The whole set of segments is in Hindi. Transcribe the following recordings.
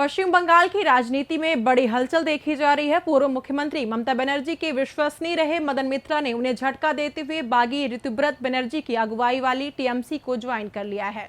पश्चिम बंगाल की राजनीति में बड़ी हलचल देखी जा रही है। पूर्व मुख्यमंत्री ममता बनर्जी के विश्वसनीय रहे मदन मित्रा ने उन्हें झटका देते हुए बागी ऋतुव्रत बनर्जी की अगुवाई वाली टीएमसी को ज्वाइन कर लिया है।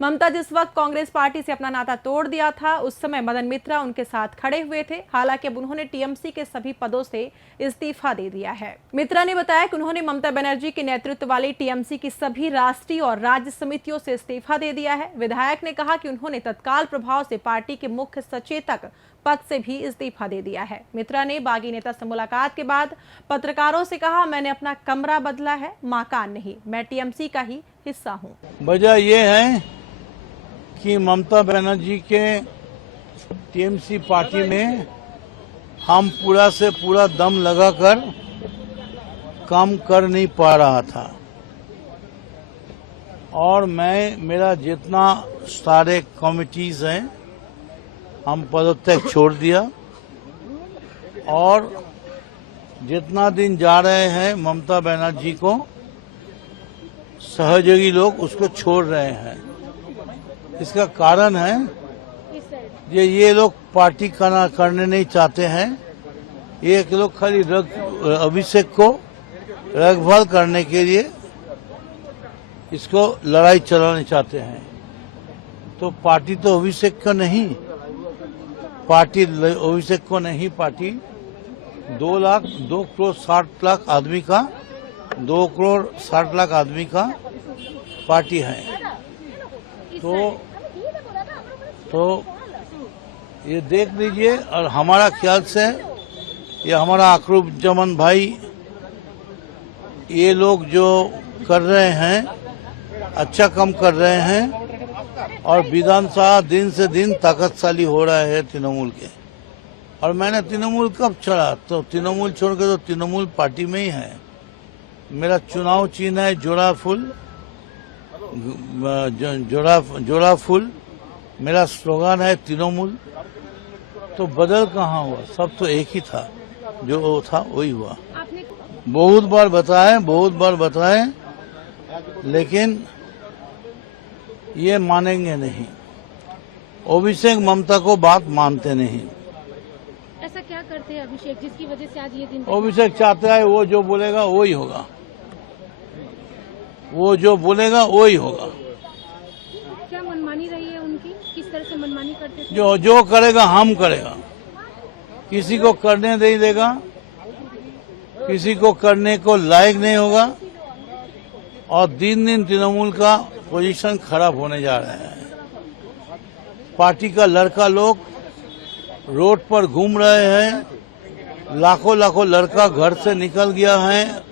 ममता जिस वक्त कांग्रेस पार्टी से अपना नाता तोड़ दिया था, उस समय मदन मित्रा उनके साथ खड़े हुए थे। हालांकि अब उन्होंने टीएमसी के सभी पदों से इस्तीफा दे दिया है। मित्रा ने बताया कि उन्होंने ममता बनर्जी के नेतृत्व वाली टीएमसी की सभी राष्ट्रीय और राज्य समितियों से इस्तीफा दे दिया है। विधायक ने कहा कि उन्होंने तत्काल प्रभाव से पार्टी के मुख्य सचेतक पद से भी इस्तीफा दे दिया है। मित्रा ने बागी नेता से मुलाकात के बाद पत्रकारों से कहा, मैंने अपना कमरा बदला है, मकान नहीं, मैं टीएमसी का ही हिस्सा हूँ। वजह यह है कि ममता बनर्जी के टीएमसी पार्टी में हम पूरा से पूरा दम लगाकर काम कर नहीं पा रहा था और मेरा जितना सारे कमिटीज हैं हम पदत्याग छोड़ दिया और जितना दिन जा रहे हैं ममता बनर्जी को सहयोगी लोग उसको छोड़ रहे हैं। इसका कारण है ये लोग पार्टी करने नहीं चाहते हैं। ये लोग खाली अभिषेक को रखवाल करने के लिए इसको लड़ाई चलाना चाहते हैं। तो पार्टी तो अभिषेक का नहीं, पार्टी अभिषेक को नहीं, पार्टी 2 करोड़ 60 लाख आदमी का 2 करोड़ 60 लाख आदमी का पार्टी है। तो ये देख लीजिए। और हमारा ख्याल से ये हमारा अकरूबजमान भाई ये लोग जो कर रहे हैं अच्छा काम कर रहे हैं और विधानसभा दिन से दिन ताकतशाली हो रहा है तृणमूल के। और मैंने तृणमूल कब छोड़ा, तो तृणमूल छोड़ के तो तृणमूल पार्टी में ही है। मेरा चुनाव चिन्ह है जोड़ा फूल, मेरा स्लोगन है तृणमूल। तो बदल कहाँ हुआ, सब तो एक ही था, जो था वही हुआ। बहुत बार बताए लेकिन ये मानेंगे नहीं। अभिषेक ममता को बात मानते नहीं। ऐसा क्या करते हैं अभिषेक जिसकी वजह से आज ये दिन? अभिषेक चाहता है वो जो बोलेगा वही होगा, वो जो बोलेगा वही होगा। क्या मनमानी रही है उनकी? किस तरह से मनमानी करते थे? जो करेगा हम करेगा, किसी को करने नहीं देगा, किसी को करने को लायक नहीं होगा और दिन दिन तृणमूल का पोजीशन खराब होने जा रहा है। पार्टी का लड़का लोग रोड पर घूम रहे हैं, लाखों लड़का घर से निकल गया है,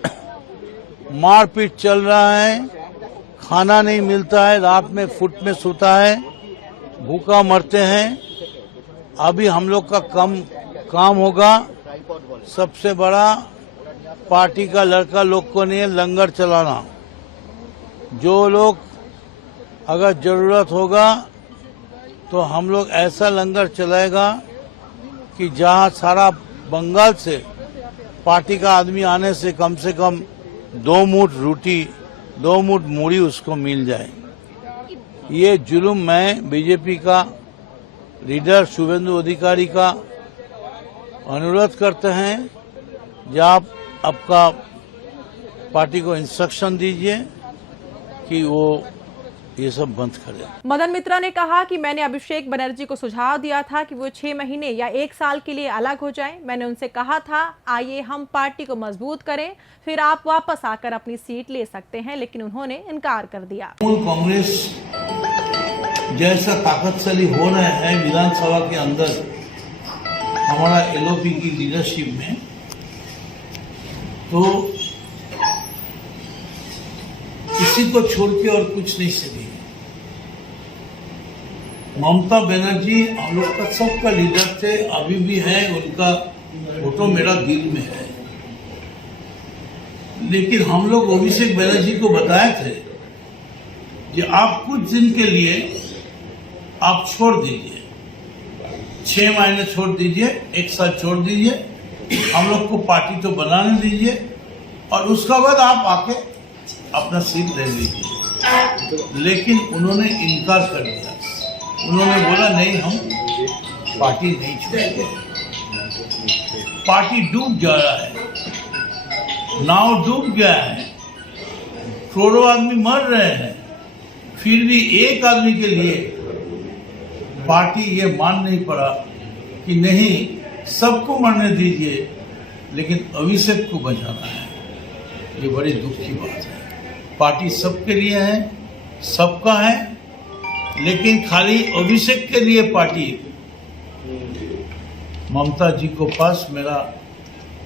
मारपीट चल रहा है, खाना नहीं मिलता है, रात में फुट में सोता है, भूखा मरते हैं। अभी हम लोग का काम होगा सबसे बड़ा पार्टी का लड़का लोग को नहीं लंगर चलाना। जो लोग अगर जरूरत होगा तो हम लोग ऐसा लंगर चलाएगा कि जहां सारा बंगाल से पार्टी का आदमी आने से कम 2 मुठ रोटी 2 मुठ मूढ़ी उसको मिल जाए। ये जुल्म मैं बीजेपी का लीडर शुभेंदु अधिकारी का अनुरोध करते हैं, जब आप आपका पार्टी को इंस्ट्रक्शन दीजिए कि वो ये सब बंद करे। मदन मित्रा ने कहा कि मैंने अभिषेक बनर्जी को सुझाव दिया था कि वो 6 महीने या 1 साल के लिए अलग हो जाएं। मैंने उनसे कहा था, आइए हम पार्टी को मजबूत करें, फिर आप वापस आकर अपनी सीट ले सकते हैं, लेकिन उन्होंने इनकार कर दिया। कांग्रेस जैसा ताकतशाली हो रहा है विधानसभा के अंदर हमारा एलओपी की लीडरशिप में, तो किसी को छोड़ के और कुछ नहीं सकेगी। ममता बनर्जी हम लोग का सबका लीडर थे, अभी भी है, उनका फोटो मेरा दिल में है। लेकिन हम लोग अभिषेक बनर्जी को बताए थे कि आप कुछ दिन के लिए आप छोड़ दीजिए, 6 महीने छोड़ दीजिए, 1 साल छोड़ दीजिए, हम लोग को पार्टी तो बनाने दीजिए और उसका बाद आप आके अपना सीट ले लीजिए। लेकिन उन्होंने इनकार कर दिया। उन्होंने बोला नहीं, हम पार्टी नहीं छोड़ेगी। पार्टी डूब जा रहा है, नाव डूब गया है, करोड़ों आदमी मर रहे हैं, फिर भी एक आदमी के लिए पार्टी ये मान नहीं पड़ा कि नहीं, सबको मरने दीजिए लेकिन अभिषेक को बचाना है। ये बड़ी दुख की बात है। पार्टी सबके लिए है, सबका है, लेकिन खाली अभिषेक के लिए पार्टी। ममता जी को पास मेरा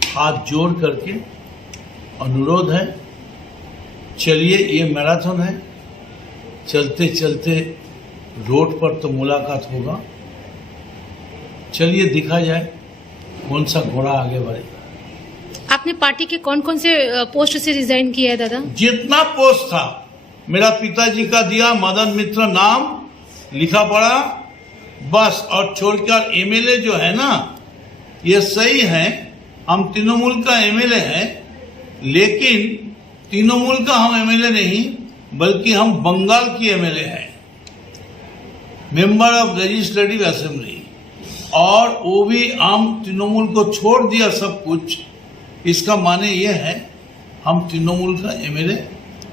हाथ जोड़ करके अनुरोध है, चलिए, ये मैराथन है, चलते चलते रोड पर तो मुलाकात होगा, चलिए दिखा जाए कौन सा घोड़ा आगे बढ़े। आपने पार्टी के कौन कौन से पोस्ट से रिजाइन किया है दादा? जितना पोस्ट था मेरा पिताजी का दिया, मदन मित्र नाम लिखा पड़ा बस, और छोड़कर एमएलए जो है ना, ये सही है, हम तृणमूल का एमएलए है, लेकिन तृणमूल का हम एमएलए नहीं, बल्कि हम बंगाल की एमएलए हैं, मेंबर ऑफ लेजिस्लेटिव असेंबली, और वो भी हम तृणमूल को छोड़ दिया सब कुछ। इसका माने ये है हम तृणमूल का एमएलए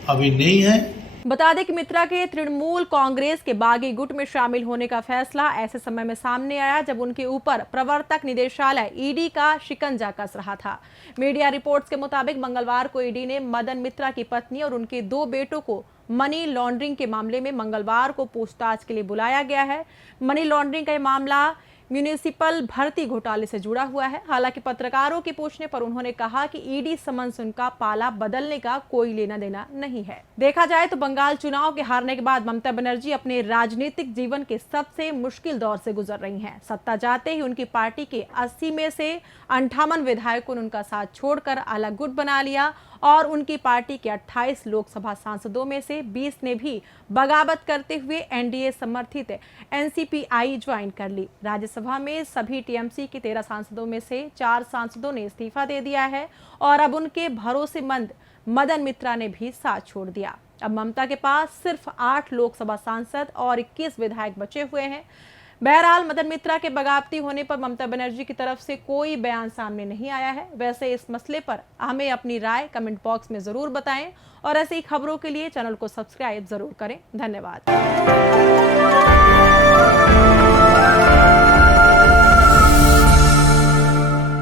अभी नहीं है। बता दें कि मित्रा के तृणमूल कांग्रेस के बागी गुट में शामिल होने का फैसला ऐसे समय में सामने आया जब उनके ऊपर प्रवर्तक निदेशालय ईडी का शिकंजा कस रहा था। मीडिया रिपोर्ट्स के मुताबिक मंगलवार को ईडी ने मदन मित्रा की पत्नी और उनके 2 बेटों को मनी लॉन्ड्रिंग के मामले में मंगलवार को पूछताछ के लिए बुलाया गया है। मनी लॉन्ड्रिंग का मामला म्यूनिसिपल भर्ती घोटाले से जुड़ा हुआ है। हालांकि पत्रकारों के पूछने पर उन्होंने कहा कि ईडी समन्स उनका पाला बदलने का कोई लेना देना नहीं है। देखा जाए तो बंगाल चुनाव के हारने के बाद ममता बनर्जी अपने राजनीतिक जीवन के सबसे मुश्किल दौर से गुजर रही हैं। सत्ता जाते ही उनकी पार्टी के 80 में से 58 विधायकों ने उनका साथ छोड़कर अलग गुट बना लिया और उनकी पार्टी के 28 लोकसभा सांसदों में से 20 ने भी बगावत करते हुए एनडीए समर्थित एनसीपीआई ज्वाइन कर ली। राज्यसभा में सभी टीएमसी के 13 सांसदों में से 4 सांसदों ने इस्तीफा दे दिया है और अब उनके भरोसेमंद मदन मित्रा ने भी साथ छोड़ दिया। अब ममता के पास सिर्फ 8 लोकसभा सांसद और 21 विधायक बचे हुए हैं। बहरहाल मदन मित्रा के बगावती होने पर ममता बनर्जी की तरफ से कोई बयान सामने नहीं आया है। वैसे इस मसले पर हमें अपनी राय कमेंट बॉक्स में जरूर बताएं और ऐसी खबरों के लिए चैनल को सब्सक्राइब जरूर करें। धन्यवाद।